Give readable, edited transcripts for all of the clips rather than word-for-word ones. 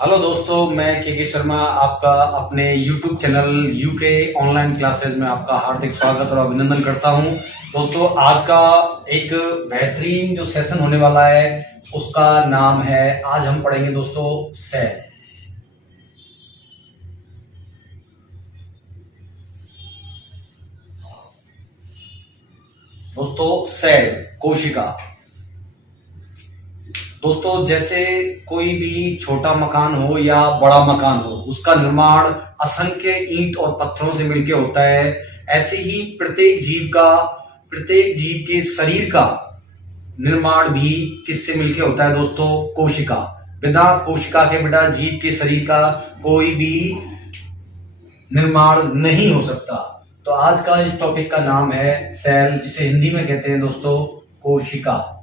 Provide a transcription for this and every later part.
Hello दोस्तों, मैं के शर्मा आपका अपने YouTube channel UK online classes में आपका हार्दिक स्वागत और अभिनंदन करता हूं। दोस्तों, आज का एक बेहतरीन जो सेशन होने वाला है उसका नाम है, आज हम पढ़ेंगे दोस्तों सेल। दोस्तों, सेल कोशिका। दोस्तों, जैसे कोई भी छोटा मकान हो या बड़ा मकान हो, उसका निर्माण असंख्य ईंट और पत्थरों से मिलकर होता है। ऐसे ही प्रत्येक जीव के शरीर का निर्माण भी किससे मिलकर होता है दोस्तों? कोशिका। बिना कोशिका के बेटा जीव के शरीर का कोई भी निर्माण नहीं हो सकता। तो आज का इस टॉपिक का नाम है सेल, जिसे हिंदी में कहते हैं दोस्तों कोशिका।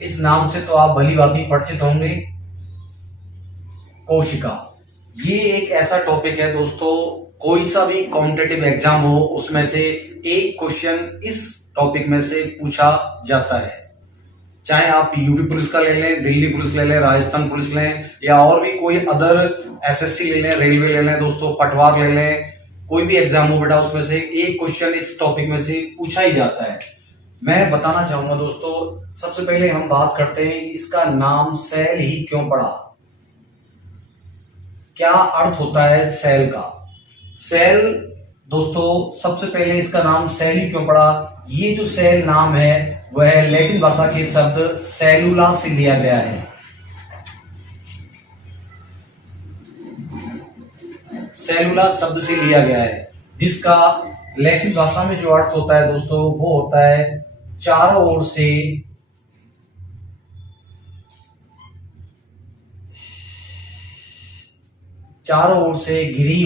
इस नाम से तो आप भली भांति परिचित होंगे, कोशिका। ये एक ऐसा टॉपिक है दोस्तों, कोई सा भी कॉम्पिटिटिव एग्जाम हो उसमें से एक क्वेश्चन इस टॉपिक में से पूछा जाता है। चाहे आप यूपी पुलिस का ले लें, दिल्ली पुलिस ले लें, राजस्थान पुलिस लें, या और भी कोई अदर एसएससी ले लें, रेलवे ले लें दोस्तों, पटवार ले लें, कोई भी एग्जाम हो बेटा उसमें से एक क्वेश्चन इस टॉपिक में से पूछा ही जाता है। मैं बताना चाहूंगा दोस्तों, सबसे पहले हम बात करते हैं इसका नाम सेल ही क्यों पड़ा। क्या अर्थ होता है सेल का? सेल दोस्तों, सबसे पहले इसका नाम सेल ही क्यों पड़ा? ये जो सेल नाम है वह लैटिन भाषा के शब्द सेलुला से लिया गया है। सेलुला शब्द से लिया गया है, जिसका लैटिन भाषा में जो अर्थ होता है दोस्तों वो होता है चारों ओर से घिरी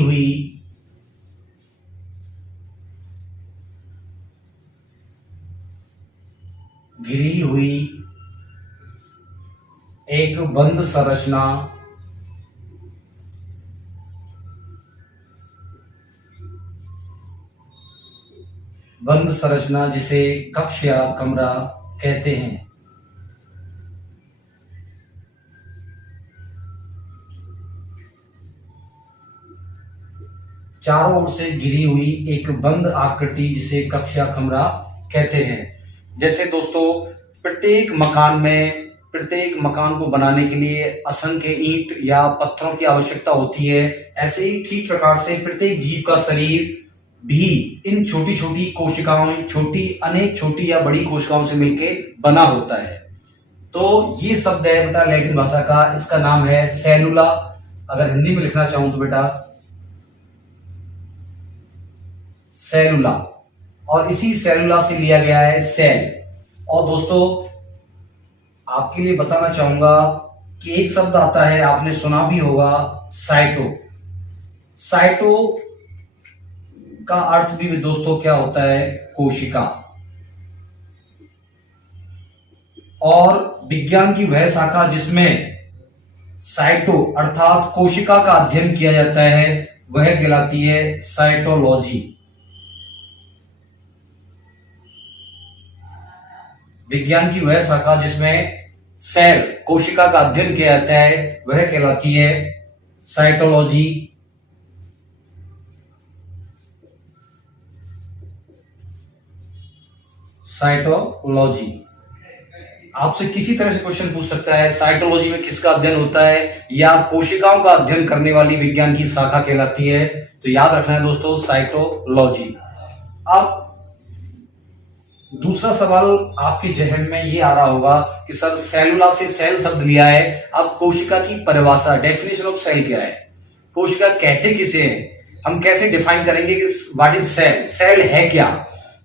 हुई एक बंद संरचना जिसे कक्ष या कमरा कहते हैं। चारों ओर से घिरी हुई एक बंद आकृति जिसे कक्ष या कमरा कहते हैं। जैसे दोस्तों, प्रत्येक मकान को बनाने के लिए असंख्य ईंट या पत्थरों की आवश्यकता होती है। ऐसे ही ठीक प्रकार से प्रत्येक जीव का शरीर भी इन छोटी छोटी कोशिकाओं, अनेक छोटी या बड़ी कोशिकाओं से मिलकर बना होता है। तो ये शब्द है बेटा लैटिन भाषा का, इसका नाम है सेलुला। अगर हिंदी में लिखना चाहूं तो बेटा सेलुला, और इसी सेलुला से लिया गया है सेल। और दोस्तों, आपके लिए बताना चाहूंगा कि एक शब्द आता है, आपने सुना भी होगा, साइटो। साइटो का अर्थ भी दोस्तों क्या होता है? कोशिका। और विज्ञान की वह शाखा जिसमें साइटो अर्थात कोशिका का अध्ययन किया जाता है वह कहलाती है साइटोलॉजी। विज्ञान की वह शाखा जिसमें सेल कोशिका का अध्ययन किया जाता है वह कहलाती है साइटोलॉजी। साइटोलॉजी। आपसे किसी तरह से क्वेश्चन पूछ सकता है, साइटोलॉजी में किसका अध्ययन होता है या कोशिकाओं का अध्ययन करने वाली विज्ञान की शाखा कहलाती है? तो याद रखना है दोस्तों, साइटोलॉजी। अब दूसरा सवाल आपके जहन में ये आ रहा होगा कि सर सेलुला से सेल शब्द लिया है, अब कोशिका की परिभाषा, डेफिनेशन ऑफ सेल क्या है? कोशिका कहते किसे हैं? हम कैसे डिफाइन करेंगे कि व्हाट इज सेल? सेल है क्या?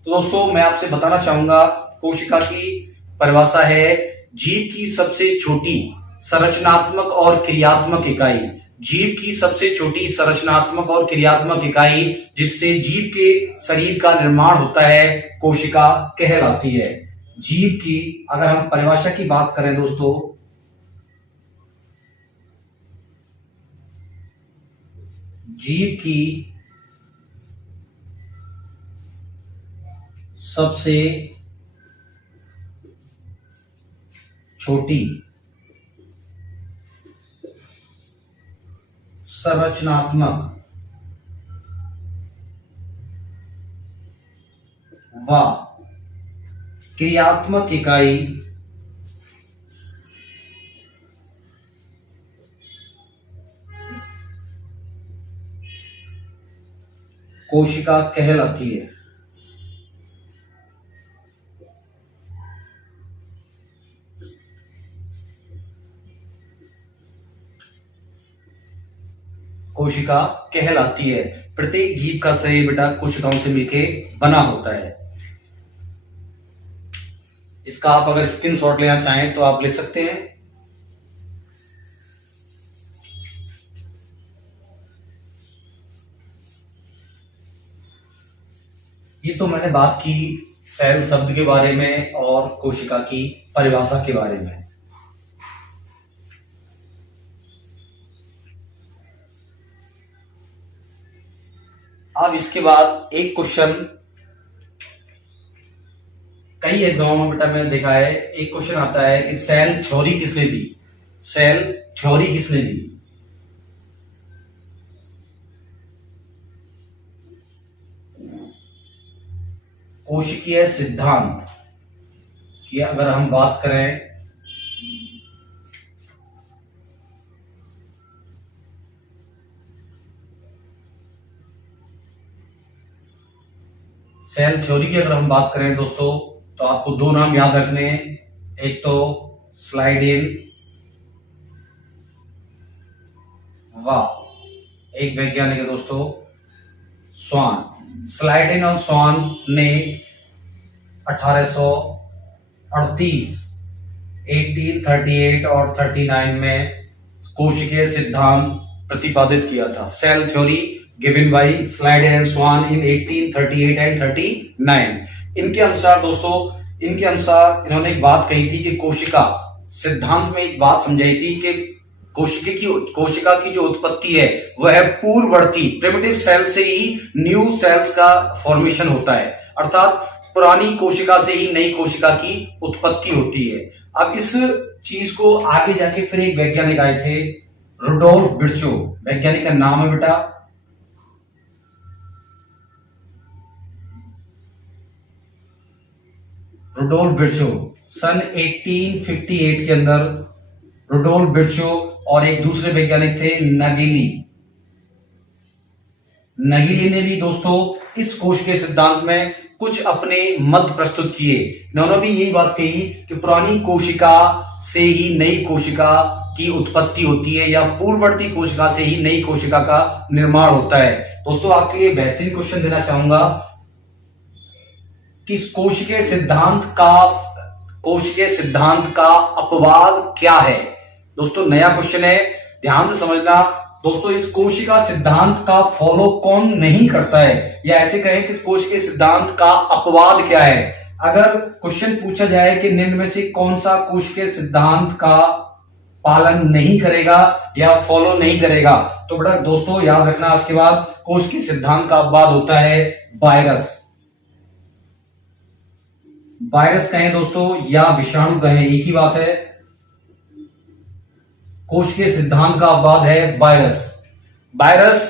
तो दोस्तों, मैं आपसे बताना चाहूंगा, कोशिका की परिभाषा है जीव की सबसे छोटी संरचनात्मक और क्रियात्मक इकाई। जीव की सबसे छोटी संरचनात्मक और क्रियात्मक इकाई जिससे जीव के शरीर का निर्माण होता है कोशिका कहलाती है। जीव की अगर हम परिभाषा की बात करें दोस्तों, जीव की सबसे छोटी संरचनात्मक व क्रियात्मक इकाई कोशिका कहलाती है। कोशिका कहलाती है। प्रत्येक जीव का शरीर बेटा कोशिकाओं से मिलके बना होता है। इसका आप अगर स्क्रीनशॉट लेना चाहें तो आप ले सकते हैं। ये तो मैंने बात की सेल शब्द के बारे में और कोशिका की परिभाषा के बारे में। अब इसके बाद एक क्वेश्चन कई एग्जामों में बेटा मैंने देखा है, एक क्वेश्चन आता है कि सेल थ्योरी किसने दी? सेल थ्योरी किसने दी? कोशिकीय सिद्धांत की अगर हम बात करें सेल थ्योरी की अगर हम बात करें दोस्तों तो आपको दो नाम याद रखने हैं। एक तो स्लाइडेन व एक वैज्ञानिक है दोस्तों स्वान। स्लाइडेन और स्वान ने 1838, 1838 और 39 में कोशिकीय सिद्धांत प्रतिपादित किया था। Cell theory given by Schleiden and Schwann in 1838 and 39। इनके अनुसार दोस्तों, इनके अनुसार इन्होंने एक बात कही थी कि कोशिका सिद्धांत में एक बात समझाई थी कि कोशिका की जो उत्पत्ति है वह है पूर्ववर्ती प्रिमिटिव सेल से ही न्यू सेल्स का फॉर्मेशन होता है, अर्थात पुरानी कोशिका से ही नई कोशिका की उत्पत्ति होती है। अब इस चीज को आगे जाके फिर एक वैज्ञानिक आए थे, रुडोल्फ विर्चो। वैज्ञानिक का नाम है बेटा रुडोल्फ विर्चो। सन 1858 के अंदर रुडोल्फ विर्चो और एक दूसरे वैज्ञानिक थे नगेली। नगेली ने भी दोस्तों इस कोशिकीय सिद्धांत में कुछ अपने मत प्रस्तुत किए। इन्होंने भी यही बात कही कि पुरानी कोशिका से ही नई कोशिका की उत्पत्ति होती है या पूर्ववर्ती कोशिका से ही नई कोशिका का निर्माण होता है। दोस्तों आपके लिए बेहतरीन क्वेश्चन देना चाहूंगा कि कोशिकीय सिद्धांत का अपवाद क्या है। दोस्तों नया क्वेश्चन है, ध्यान से समझना। दोस्तों इस कोशिका सिद्धांत का फॉलो कौन नहीं करता है, या ऐसे कहें कि कोशिकीय सिद्धांत का अपवाद क्या है। अगर क्वेश्चन पूछा जाए कि निम्न में से कौन सा कोशिकीय सिद्धांत का पालन नहीं करेगा या फॉलो नहीं करेगा, तो बेटा दोस्तों याद रखना इसके बाद कोशिकीय सिद्धांत का अपवाद होता है वायरस। वायरस कहें दोस्तों या विषाणु कहें, एक ही बात है। कोशिकीय सिद्धांत का अपवाद है वायरस। वायरस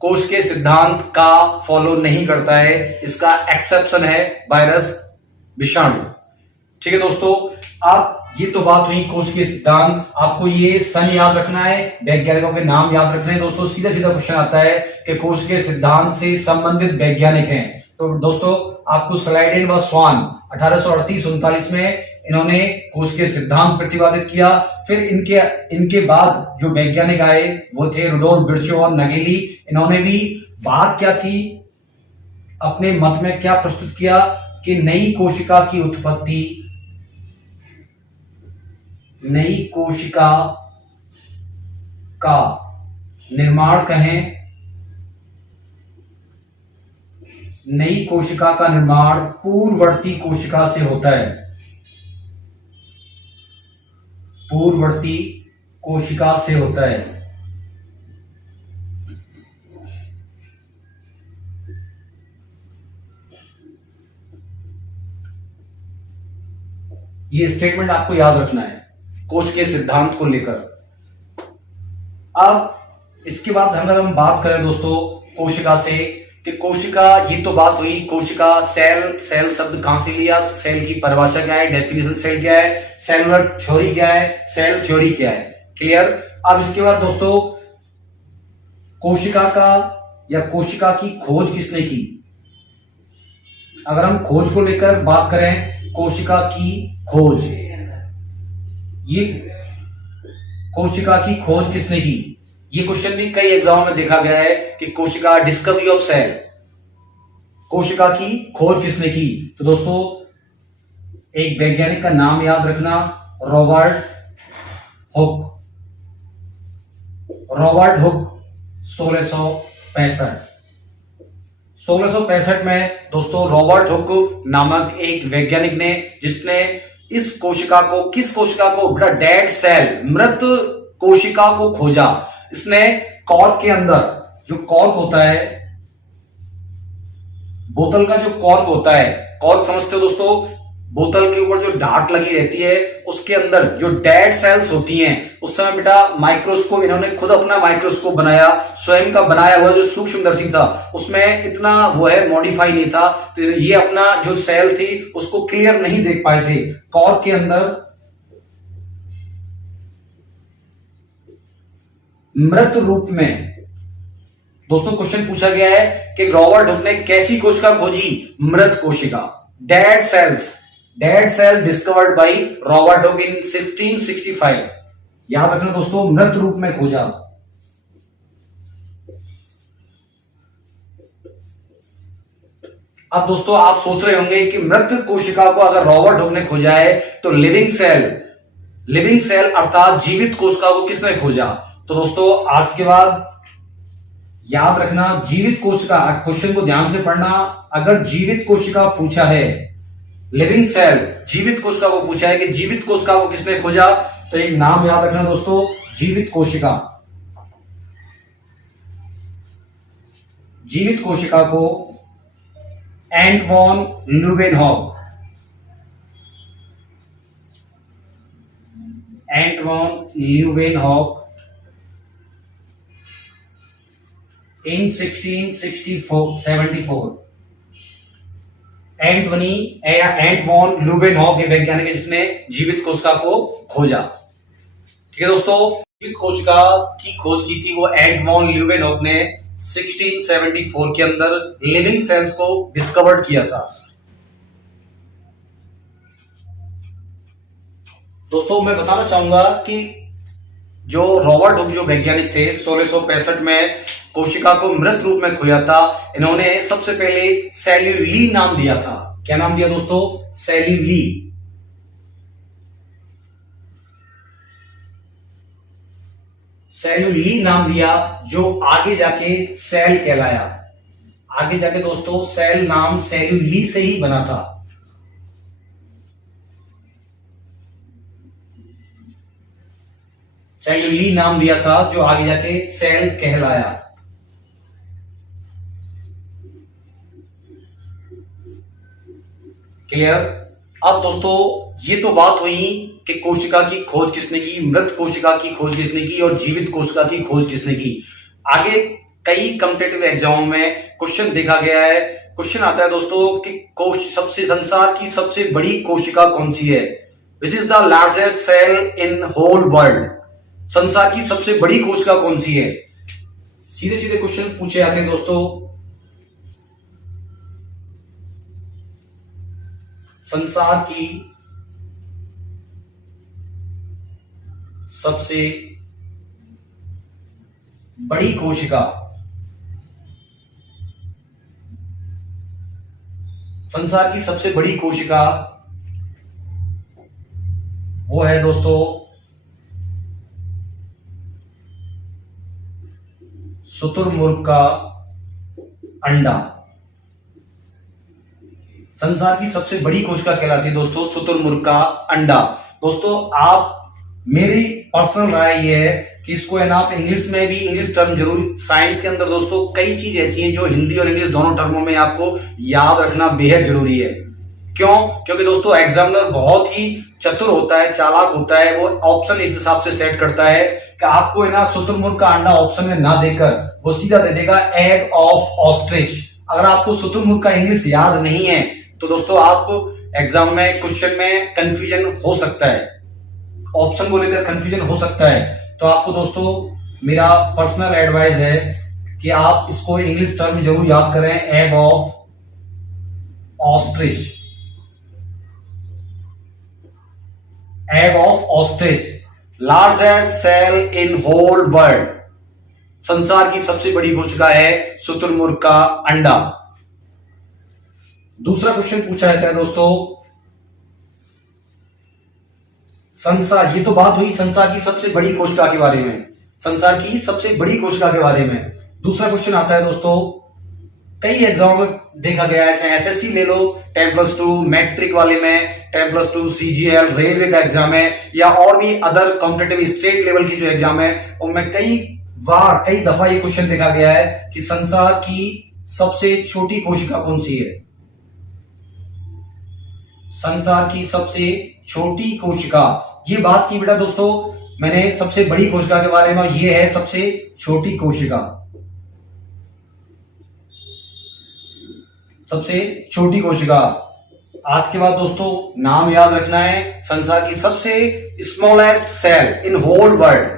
कोशिकीय सिद्धांत का फॉलो नहीं करता है, इसका एक्सेप्शन है वायरस, विषाणु। ठीक है दोस्तों, आप ये तो बात हुई कोशिकीय सिद्धांत। आपको ये सन याद रखना है, वैज्ञानिकों के नाम याद रखने हैं। दोस्तों सीधा सीधा क्वेश्चन आता है कि कोशिकीय सिद्धांत से संबंधित वैज्ञानिक हैं, तो दोस्तों आपको स्लाइडेन व स्वान 1838-39 में इन्होंने कोशिकीय सिद्धांत प्रतिपादित किया। फिर इनके बाद जो वैज्ञानिक आए वो थे रुडोल्फ विर्चो और नगेली। इन्होंने भी बात क्या थी, अपने मत में क्या प्रस्तुत किया कि नई कोशिका की उत्पत्ति, नई कोशिका का निर्माण कहें, नई कोशिका का निर्माण पूर्ववर्ती कोशिका से होता है, पूर्ववर्ती कोशिका से होता है। ये स्टेटमेंट आपको याद रखना है कोशिकीय सिद्धांत को लेकर। अब इसके बाद अगर हम बात करें दोस्तों कोशिका से, कि कोशिका, ये तो बात हुई कोशिका, सेल, सेल शब्द कहां से लिया, सेल की परिभाषा क्या है, डेफिनेशन सेल क्या है, सेलुलर थ्योरी क्या है, सेल थ्योरी क्या है, क्लियर। अब इसके बाद दोस्तों कोशिका का या कोशिका की खोज किसने की। अगर हम खोज को लेकर बात करें, कोशिका की खोज, ये कोशिका की खोज किसने की, ये क्वेश्चन भी कई एग्जाम में देखा गया है कि कोशिका, डिस्कवरी ऑफ सेल, कोशिका की खोज किसने की। तो दोस्तों एक वैज्ञानिक का नाम याद रखना, रॉबर्ट हुक। रॉबर्ट हुक 1665 में दोस्तों रॉबर्ट हुक नामक एक वैज्ञानिक ने, जिसने इस कोशिका को, किस कोशिका को, बेटा डेड सेल, मृत कोशिका को खोजा। इसने कॉर्क के अंदर, जो कॉर्क होता है, बोतल का जो कॉर्क होता है, कॉर्क समझते हो दोस्तों, बोतल के ऊपर जो ढाक लगी रहती है, उसके अंदर जो डेड सेल्स होती हैं, उस समय बेटा माइक्रोस्कोप, इन्होंने खुद अपना माइक्रोस्कोप बनाया, स्वयं का बनाया हुआ जो सूक्ष्मदर्शी था, उसमें इतना वो है मॉडिफाई नहीं था, तो ये अपना जो सेल थी उसको क्लियर नहीं देख पाए थे। कॉर्क के अंदर मृत रूप में दोस्तों क्वेश्चन पूछा गया है कि रॉबर्ट हुक ने कैसी कोशिका खोजी, मृत कोशिका, dead cells, dead cell discovered by Robert Hooke in 1665। याद रखना दोस्तों, मृत रूप में खोजा। अब दोस्तों आप सोच रहे होंगे कि मृत कोशिका को अगर रॉबर्ट हुक ने खोजा है तो लिविंग सेल अर्थात जीवित कोशिका को किसने खोजा। तो दोस्तों आज के बाद याद रखना, जीवित कोशिका, क्वेश्चन को ध्यान से पढ़ना। अगर जीवित कोशिका पूछा है, लिविंग सेल, जीवित कोशिका को पूछा है कि जीवित कोशिका को किसने खोजा, तो एक नाम याद रखना दोस्तों, जीवित कोशिका। जीवित कोशिका को एंटवॉन ल्यूवेनहॉक, एंटवॉन ल्यूवेनहॉक in 1674 एंटवॉन ल्यूवेनहॉक ये वैज्ञानिक है जिसने जीवित कोशिका को खोजा। ठीक है दोस्तों, जीवित कोशिका की खोज की थी वो एंटवॉन ल्यूवेनहॉक ने 1674 के अंदर लिविंग सेल्स को डिस्कवर्ड किया था। दोस्तों मैं बताना चाहूंगा कि जो रॉबर्ट हुक जो वैज्ञानिक थे 1665 में कोशिका को मृत रूप में खोया था, इन्होंने सबसे पहले सेल्यूली नाम दिया था। क्या नाम दिया दोस्तों, सेल्यूली। सेल्यूली नाम दिया, जो आगे जाके सेल कहलाया। आगे जाके दोस्तों सेल नाम सेल्यूली से ही बना था। सेल्यूली नाम दिया था जो आगे जाके सेल कहलाया। क्लियर। अब दोस्तों ये तो बात हुई कि कोशिका की खोज किसने की, मृत कोशिका की खोज किसने की और जीवित कोशिका की खोज किसने की। आगे कई कॉम्पिटिटिव एग्जाम में क्वेश्चन देखा गया है, क्वेश्चन आता है दोस्तों कि संसार की सबसे बड़ी कोशिका कौन सी है, which is the largest cell in whole world. संसार की सबसे बड़ी कोशिका कौन सी है। सीधे सीधे क्वेश्चन पूछे जाते हैं दोस्तों। संसार की सबसे बड़ी कोशिका, संसार की सबसे बड़ी कोशिका वो है दोस्तों शुतुरमुर्ग का अंडा। संसार की सबसे बड़ी कोशिका कहलाती है दोस्तों शुतुरमुर्ग का अंडा। दोस्तों आप, मेरी पर्सनल राय ये है कि इसको है ना आप इंग्लिश में भी, इंग्लिश टर्म जरूर, साइंस के अंदर दोस्तों कई चीज ऐसी हैं जो हिंदी और इंग्लिश दोनों टर्मों में आपको याद रखना बेहद जरूरी है। क्यों? क्योंकि दोस्तों एग्जामिनर बहुत ही चतुर होता है, चालाक होता है, वो ऑप्शन इस हिसाब से सेट करता है कि आपको है ना शुतुरमुर्ग का अंडा ऑप्शन में ना देकर वो सीधा दे देगा एग ऑफ ऑस्ट्रिच। अगर आपको शुतुरमुर्ग का इंग्लिश याद नहीं है तो दोस्तों आप एग्जाम में क्वेश्चन में कंफ्यूजन हो सकता है, ऑप्शन को लेकर कंफ्यूजन हो सकता है। तो आपको दोस्तों मेरा पर्सनल एडवाइस है कि आप इसको इंग्लिश टर्म जरूर याद करें, egg of ostrich, egg of ostrich, largest cell in whole world, संसार की सबसे बड़ी कोशिका है शुतुरमुर्ग का अंडा। दूसरा क्वेश्चन पूछा जाता है दोस्तों, संसार, ये तो बात हुई संसार की सबसे बड़ी कोशिका के बारे में, संसार की सबसे बड़ी कोशिका के बारे में। दूसरा क्वेश्चन आता है दोस्तों, कई एग्जाम में देखा गया है, चाहे एसएससी ले लो 10+2, मैट्रिक वाले में 10+2, सीजीएल, रेलवे का एग्जाम है, या और भी अदर कॉम्पिटेटिव स्टेट लेवल की जो एग्जाम है उनमें कई दफा ये क्वेश्चन देखा गया है कि संसार की सबसे छोटी कोशिका कौन सी है। संसार की सबसे छोटी कोशिका, ये बात की बेटा दोस्तों मैंने सबसे बड़ी कोशिका के बारे में, ये है सबसे छोटी कोशिका, सबसे छोटी कोशिका। आज के बाद दोस्तों नाम याद रखना है, संसार की सबसे smallest cell in whole world,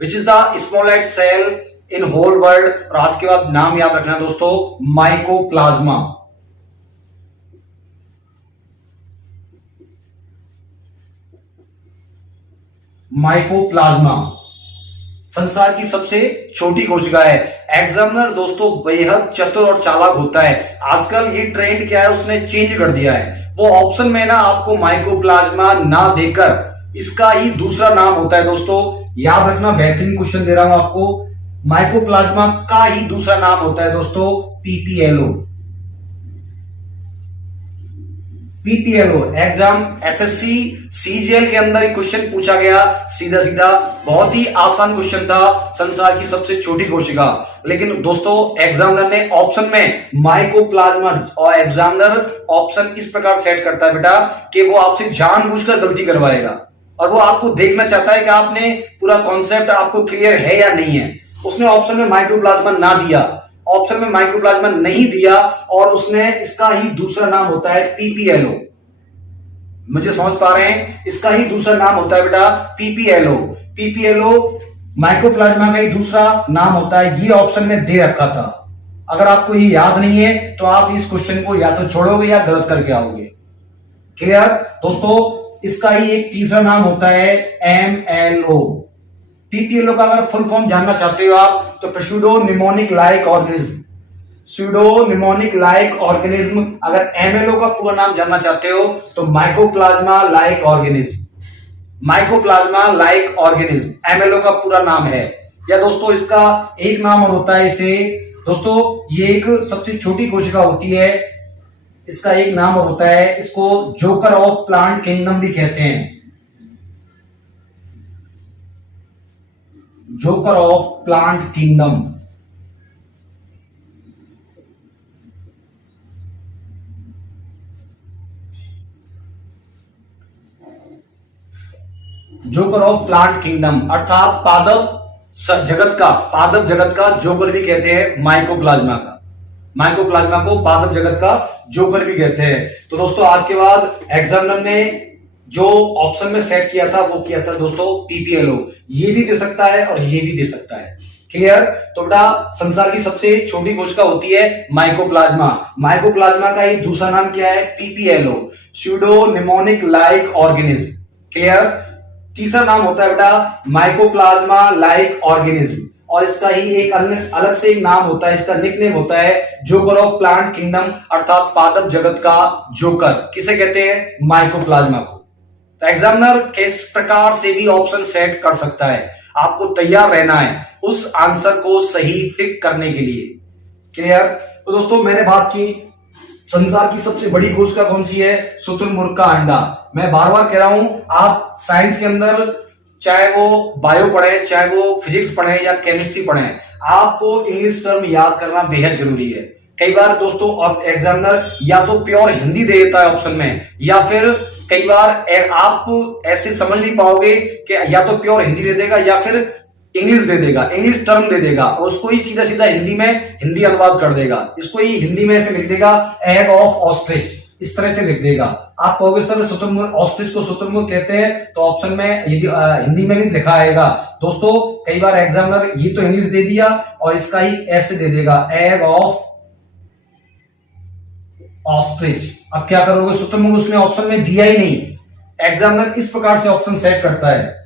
which is the smallest cell in whole world. और आज के बाद नाम याद रखना है दोस्तों, माइकोप्लाज्मा। माइकोप्लाज्मा संसार की सबसे छोटी कोशिका है। एग्जामिनर दोस्तों बेहद चतुर और चालाक होता है, आजकल ये ट्रेंड क्या है उसने चेंज कर दिया है। वो ऑप्शन में ना आपको माइकोप्लाज्मा ना देकर इसका ही दूसरा नाम होता है दोस्तों, याद रखना, बेहतरीन क्वेश्चन दे रहा हूं आपको। माइकोप्लाज्मा का ही दूसरा नाम होता है दोस्तों PPLO. PPLO exam SSC CGL के अंदर एक क्वेश्चन पूछा गया, सीधा सीधा, बहुत ही आसान क्वेश्चन था, संसार की सबसे छोटी कोशिका। लेकिन दोस्तों एग्जामिनर ने ऑप्शन में माइकोप्लाज्मा, और एग्जामिनर ऑप्शन इस प्रकार सेट करता है बेटा कि वो आपसे जानबूझकर गलती करवाएगा, और वो आपको देखना चाहता है कि आपने पूरा कॉन्सेप्ट आपको क्लियर है या नहीं है। उसने ऑप्शन में माइकोप्लाज्मा ना दिया, ऑप्शन में माइक्रोप्लाज्मा नहीं दिया, और उसने इसका ही दूसरा नाम होता है पीपीएलओ। मुझे समझ पा रहे हैं, इसका ही दूसरा नाम होता है बेटा पीपीएलओ। पीपीएलओ माइक्रोप्लाज्मा का ही दूसरा नाम होता है, ये ऑप्शन में दे रखा था। अगर आपको ये याद नहीं है तो आप इस क्वेश्चन को या तो छोड़ोगे या गलत करके आओगे। क्लियर दोस्तों, इसका ही एक तीसरा नाम होता है एमएलओ। पीपीएलओ का अगर फुल फॉर्म जानना चाहते हो आप तो प्सूडोनिमोनिक लाइक ऑर्गेनिज्म, स्यूडोनिमोनिक लाइक ऑर्गेनिज्म। अगर एमएलओ का पूरा नाम जानना चाहते हो तो mycoplasma like organism, mycoplasma like organism MLO का पूरा नाम है। या दोस्तों इसका एक नाम और होता है, इसे दोस्तों ये एक सबसे छोटी कोशिका होती है, इसका एक नाम और होता है, इसको जोकर ऑफ प्लांट किंगडम भी कहते हैं, joker of plant kingdom. Joker of plant kingdom अर्थात पादप जगत का जोकर भी कहते हैं माइकोप्लाज्मा का, माइकोप्लाज्मा को पादप जगत का जोकर भी कहते हैं। तो दोस्तों आज के बाद एग्जामिनर ने जो ऑप्शन में सेट किया था वो किया था दोस्तों पीपीएलओ, ये भी दे सकता है और ये भी दे सकता है। क्लियर? तो बेटा संसार की सबसे छोटी कोशिका होती है माइकोप्लाज्मा, माइकोप्लाज्मा का ही दूसरा नाम क्या है पीपीएलओ, स्यूडोनिमोनिक लाइक ऑर्गेनिज्म। क्लियर? तीसरा नाम होता है बेटा माइकोप्लाज्मा लाइक ऑर्गेनिज्म, और इसका ही एक अलग से एक नाम होता है, इसका निकनेम होता है जोकर ऑफ प्लांट किंगडम अर्थात पादप जगत का जोकर। किसे कहते हैं? माइकोप्लाज्मा को। तो एग्जामिनर किस प्रकार से भी ऑप्शन सेट कर सकता है, आपको तैयार रहना है उस आंसर को सही टिक करने के लिए। क्लियर? तो दोस्तों मैंने बात की संसार की सबसे बड़ी कोशिका कौन सी है, शुतुरमुर्ग का अंडा। मैं बार बार कह रहा हूं, आप साइंस के अंदर चाहे वो बायो पढ़े, चाहे वो फिजिक्स पढ़े या केमिस्ट्री पढ़े, आपको इंग्लिश टर्म याद करना बेहद जरूरी है। कई बार दोस्तों एग्जामिनर या तो प्योर हिंदी दे देता है ऑप्शन में, या फिर कई बार आप ऐसे समझ नहीं पाओगे कि या तो प्योर हिंदी दे देगा या फिर इंग्लिश दे देगा, इंग्लिश टर्म दे देगा, और उसको ही सीधा सीधा हिंदी में हिंदी अनुवाद कर देगा। इसको ही हिंदी में ऐसे लिख देगा एग ऑफ ऑस्ट्रिच, इस तरह से लिख देगा। आप कहोगे सर शुतुरमुर्ग, ऑस्ट्रिच को शुतुरमुर्ग कहते हैं, तो ऑप्शन में यदि हिंदी में भी लिखा आएगा। दोस्तों कई बार एग्जामिनर ये तो इंग्लिश दे दिया और इसका ही ऐसे दे देगा एग ऑफ ऑस्ट्रिच। अब क्या करोगे, शुतुरमुर्ग उसने ऑप्शन में दिया ही नहीं। एग्जामिनर इस प्रकार से ऑप्शन सेट करता है।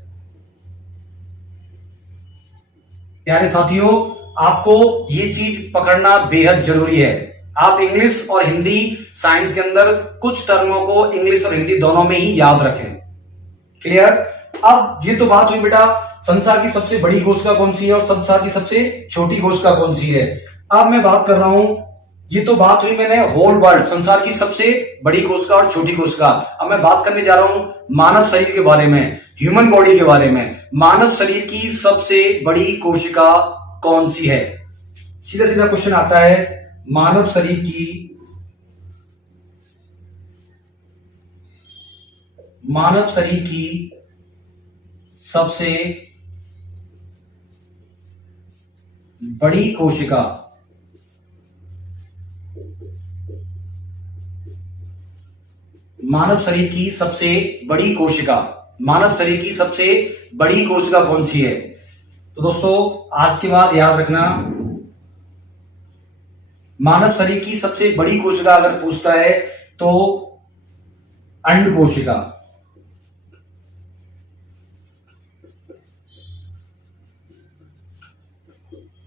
प्यारे साथियों, आपको ये चीज पकड़ना बेहद जरूरी है। आप इंग्लिश और हिंदी साइंस के अंदर कुछ टर्मों को इंग्लिश और हिंदी दोनों में ही याद रखें। क्लियर? अब ये तो बात हुई बेटा संसार की सबसे बड़ी कोशिका कौन सी है और संसार की सबसे छोटी कोशिका कौन सी है। अब मैं बात कर रहा हूं, ये तो बात हुई मैंने होल वर्ल्ड, संसार की सबसे बड़ी कोशिका और छोटी कोशिका। अब मैं बात करने जा रहा हूं मानव शरीर के बारे में, ह्यूमन बॉडी के बारे में। मानव शरीर की सबसे बड़ी कोशिका कौन सी है? सीधा सीधा क्वेश्चन आता है, मानव शरीर की सबसे बड़ी कोशिका मानव शरीर की सबसे बड़ी कोशिका कौन सी है? तो दोस्तों आज के बाद याद रखना, मानव शरीर की सबसे बड़ी कोशिका अगर पूछता है तो अंड कोशिका।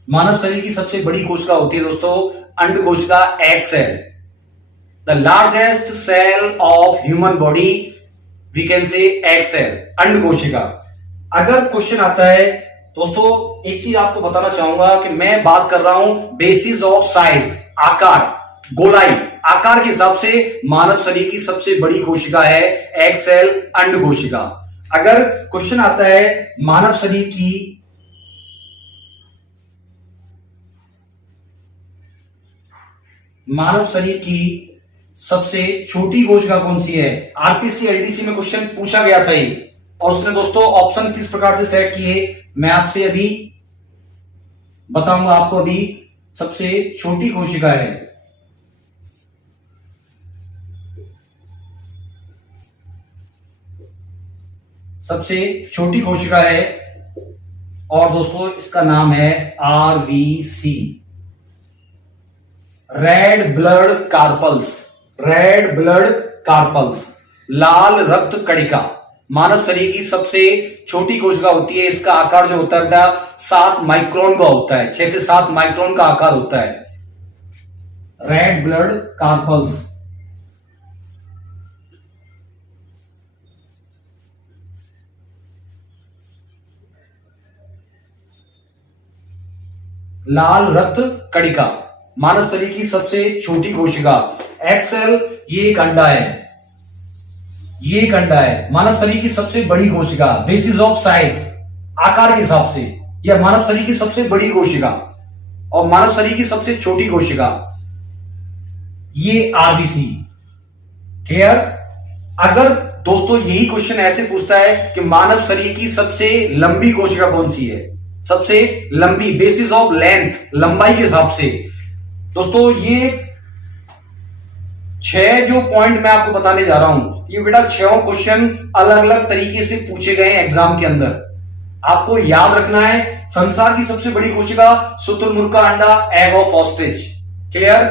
मानव शरीर की सबसे बड़ी कोशिका होती है दोस्तों अंड कोशिका, egg cell. The largest cell of human body we can say egg cell, अंड कोशिका। अगर क्वेश्चन आता है दोस्तों, एक चीज आपको बताना चाहूंगा कि मैं बात कर रहा हूं बेसिस ऑफ साइज, आकार, गोलाई, आकार के हिसाब से मानव शरीर की सबसे बड़ी कोशिका है एग सेल, अंड कोशिका। अगर क्वेश्चन आता है मानव शरीर की सबसे छोटी कोशिका कौन सी है? आरपीसी एलडीसी में क्वेश्चन पूछा गया था ये, और उसने दोस्तों ऑप्शन किस प्रकार से सेट किए मैं आपसे अभी बताऊंगा। आपको अभी सबसे छोटी कोशिका है, सबसे छोटी कोशिका है, और दोस्तों इसका नाम है आरबीसी, रेड ब्लड कार्पल्स, लाल रक्त कणिका। मानव शरीर की सबसे छोटी कोशिका होती है, इसका आकार जो होता है बेटा 7 माइक्रोन का होता है, 6 से 7 माइक्रोन का आकार होता है, रेड ब्लड कार्पल्स। लाल रक्त कणिका मानव शरीर की सबसे छोटी कोशिका। एक्सेल ये एक अंडा है, मानव शरीर की सबसे बड़ी कोशिका बेसिस ऑफ साइज, आकार के हिसाब से यह मानव शरीर की सबसे बड़ी कोशिका, और मानव शरीर की सबसे छोटी कोशिका ये आरबीसी। क्लियर? अगर दोस्तों यही क्वेश्चन ऐसे पूछता है कि मानव शरीर की सबसे लंबी कोशिका कौन सी है, सबसे लंबी बेसिस ऑफ लेंथ, लंबाई के हिसाब से, दोस्तों ये 6 जो पॉइंट मैं आपको बताने जा रहा हूं, ये बेटा 6 क्वेश्चन अलग अलग तरीके से पूछे गए हैं एग्जाम के अंदर। आपको याद रखना है संसार की सबसे बड़ी कोशिका शुतुरमुर्ग का अंडा, एग ऑफ ऑस्ट्रिच। क्लियर?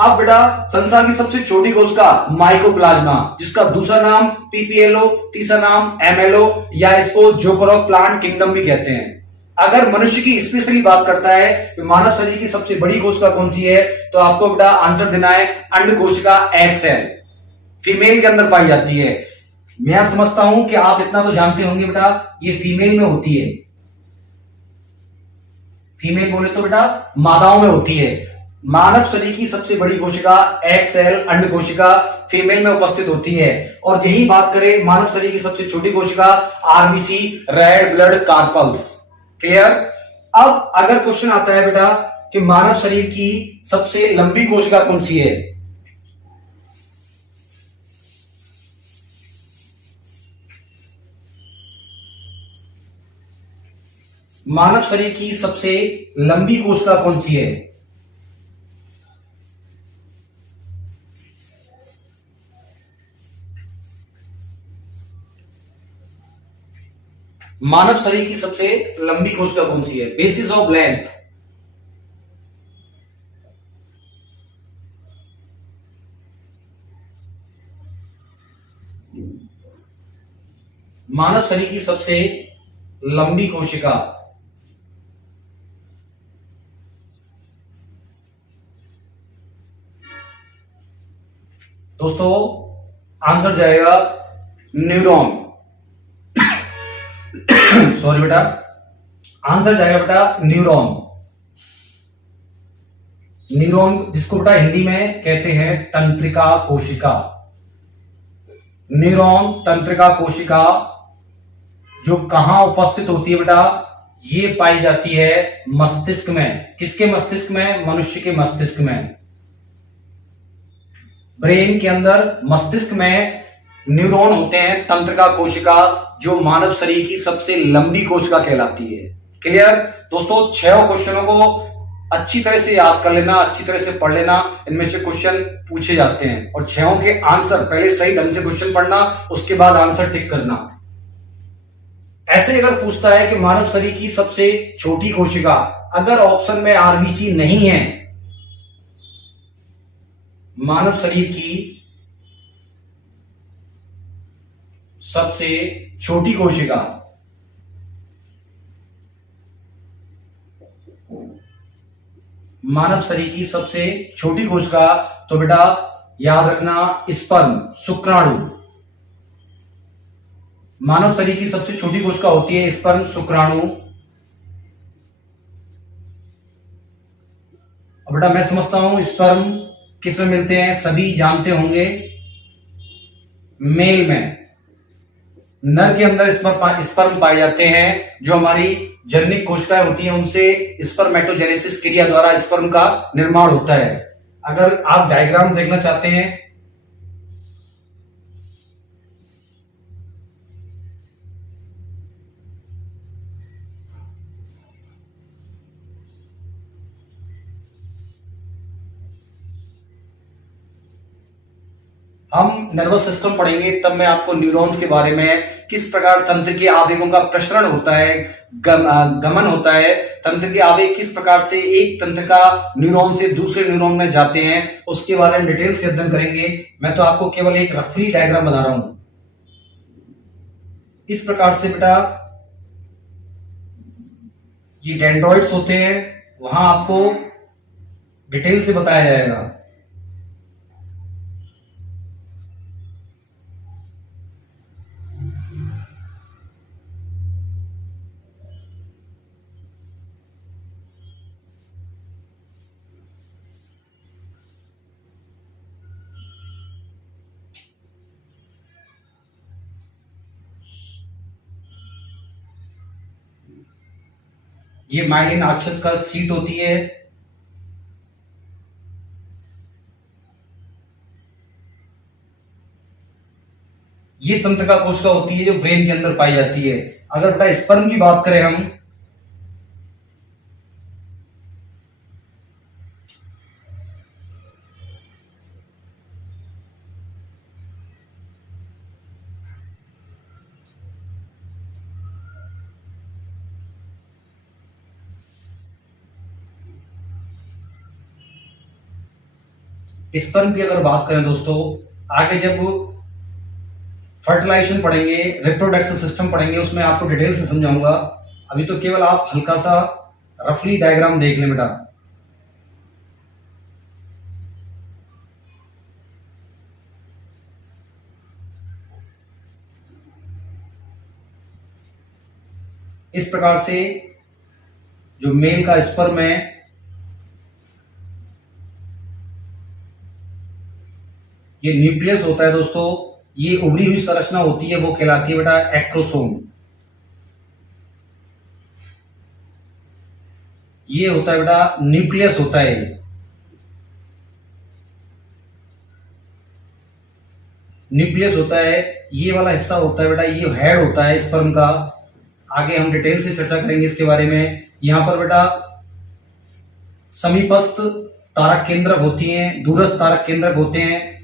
अब बेटा संसार की सबसे छोटी कोशिका माइकोप्लाज्मा, जिसका दूसरा नाम पीपीएलओ, तीसरा नाम एमएलओ, या इसको जोकोरा प्लांट किंगडम भी कहते हैं। अगर मनुष्य की स्पेशली बात करता है कि मानव शरीर की सबसे बड़ी कोशिका कौन सी है, तो आपको बेटा आंसर देना है अंड कोशिका, एग सेल, फीमेल के अंदर पाई जाती है। मैं समझता हूं कि आप इतना तो जानते होंगे बेटा, ये फीमेल में होती है। फीमेल बोले तो बेटा मादाओं में होती है। मानव शरीर की सबसे बड़ी कोशिका एग सेल, अंड कोशिका, फीमेल में उपस्थित होती है। और यही बात करें मानव शरीर की सबसे छोटी कोशिका RBC, red blood carpals. Clear? अब अगर क्वेश्चन आता है बेटा कि मानव शरीर की सबसे लंबी कोशिका कौन सी है, मानव शरीर की सबसे लंबी कोशिका कौन सी है? मानव शरीर की सबसे लंबी कोशिका कौन सी है? Basis of length. मानव शरीर की सबसे लंबी कोशिका। दोस्तों आंसर जाएगा न्यूरॉन। सॉरी बेटा, आंसर जाएगा बेटा न्यूरॉन। न्यूरॉन जिसको बेटा हिंदी में कहते हैं तंत्रिका कोशिका। न्यूरॉन तंत्रिका कोशिका जो कहां उपस्थित होती है बेटा? ये पाई जाती है मस्तिष्क में। किसके मस्तिष्क में? मनुष्य के मस्तिष्क में। ब्रेन के अंदर मस्तिष्क में न्यूरॉन होते हैं तंत्रिका कोशिका, जो मानव शरीर की सबसे लंबी कोशिका कहलाती है। क्लियर दोस्तों? 6 क्वेश्चनों को अच्छी तरह से याद कर लेना, अच्छी तरह से पढ़ लेना। इनमें से क्वेश्चन पूछे जाते हैं और 6 के आंसर पहले सही ढंग से क्वेश्चन पढ़ना, उसके बाद आंसर टिक करना। ऐसे अगर पूछता है कि मानव शरीर की सबसे छोटी कोशिका, अगर ऑप्शन में आरबीसी नहीं है, मानव शरीर की सबसे छोटी कोशिका, मानव शरीर की सबसे छोटी कोशिका, तो बेटा याद रखना स्पर्म, शुक्राणु। मानव शरीर की सबसे छोटी कोशिका होती है स्पर्म, शुक्राणु। अब बेटा मैं समझता हूं स्पर्म किस में मिलते हैं, सभी जानते होंगे, मेल में। नर के अंदर स्पर्म पाए जाते हैं। जो हमारी जननिक कोशिकाएं होती हैं उनसे स्पर्मेटोजेनेसिस क्रिया द्वारा स्पर्म का निर्माण होता है। अगर आप डायग्राम देखना चाहते हैं, हम नर्वस सिस्टम पढ़ेंगे तब मैं आपको न्यूरॉन्स के बारे में, किस प्रकार तंत्र के आवेगों का प्रसरण होता है, गमन होता है, तंत्र के आवेग किस प्रकार से एक तंत्र का न्यूरॉन से दूसरे न्यूरॉन में जाते हैं, उसके बारे में डिटेल से अध्ययन करेंगे। मैं तो आपको केवल एक रफली डायग्राम बना रहा हूं। इस प्रकार से बेटा ये डेंड्रॉइड्स होते हैं, वहां आपको डिटेल से बताया जाएगा। ये माइलिन अक्षत का सीट होती है। ये तंत्रिका कोशिका होती है जो ब्रेन के अंदर पाई जाती है। अगर बेटा स्पर्म की बात करें हम, स्पर्म की अगर बात करें दोस्तों, आगे जब फर्टिलाइजेशन पढ़ेंगे, रिप्रोडक्शन सिस्टम पढ़ेंगे, उसमें आपको डिटेल से समझाऊंगा। अभी तो केवल आप हल्का सा रफली डायग्राम देख लें बेटा। इस प्रकार से जो मेल का स्पर्म है, ये न्यूक्लियस होता है दोस्तों। ये उभरी हुई संरचना होती है, वो कहलाती है बेटा एक्ट्रोसोम। ये होता है बेटा न्यूक्लियस होता है। न्यूक्लियस होता है, ये वाला हिस्सा होता है बेटा, ये हेड होता है स्पर्म का। आगे हम डिटेल से चर्चा करेंगे इसके बारे में। यहां पर बेटा समीपस्थ तारक केंद्रक होती हैं, दूरस्थ तारक केंद्रक होते हैं।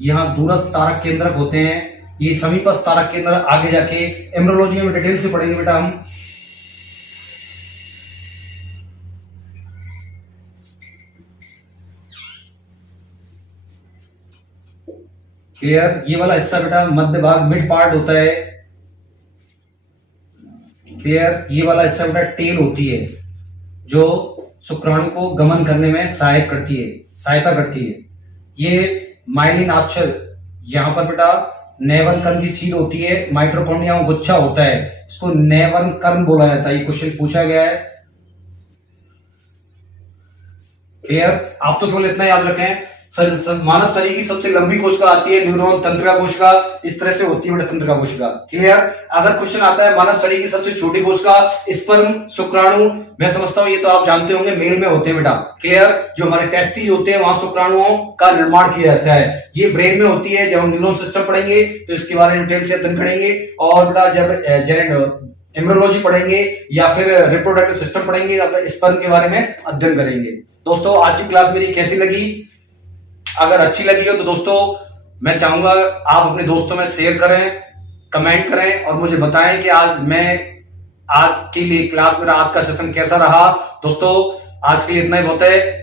यहां दूरस्थ तारक केंद्रक होते हैं, ये समीपस्थ तारक केंद्र आगे जाके एम्ब्रियोलॉजी में डिटेल से पढ़ेंगे बेटा हम। क्लियर? ये वाला हिस्सा बेटा मध्य भाग मिड पार्ट होता है। क्लियर? ये वाला हिस्सा बेटा टेल होती है, जो शुक्राणु को गमन करने में सहायता करती है। ये माइलिन आक्षर, यहां पर बेटा नेवन कर्ण की सील होती है, माइटोकॉन्ड्रिया में गुच्छा होता है, इसको नेवन कर्ण बोला जाता है। ये क्वेश्चन पूछा गया है। क्लियर? आप तो केवल इतना याद रखें, मानव शरीर की सबसे लंबी कोशिका आती है न्यूरॉन तंत्रिका कोशिका, इस तरह से होती है बेटा तंत्रिका कोशिका। क्लियर? अगर क्वेश्चन आता है मानव शरीर की सबसे छोटी कोशिका स्पर्म शुक्राणु, मैं समझता हूं ये तो आप जानते होंगे मेल में होते हैं बेटा। क्लियर? जो हमारे टेस्टिस होते हैं वहां शुक्राणुओं का निर्माण किया जाता है। ये ब्रेन में होती है। जब हम न्यूरॉन सिस्टम पढ़ेंगे तो इसके बारे में डिटेल से अध्ययन करेंगे। और बेटा जब एम्ब्रियोलॉजी पढ़ेंगे या फिर रिप्रोडक्टिव सिस्टम पढ़ेंगे, स्पर्म के बारे में अध्ययन करेंगे। दोस्तों आज की क्लास मेरी कैसी लगी? अगर अच्छी लगी हो तो दोस्तों मैं चाहूंगा आप अपने दोस्तों में शेयर करें, कमेंट करें और मुझे बताएं कि आज के लिए क्लास मेरा आज का सेशन कैसा रहा। दोस्तों आज के लिए इतना ही बहुत है।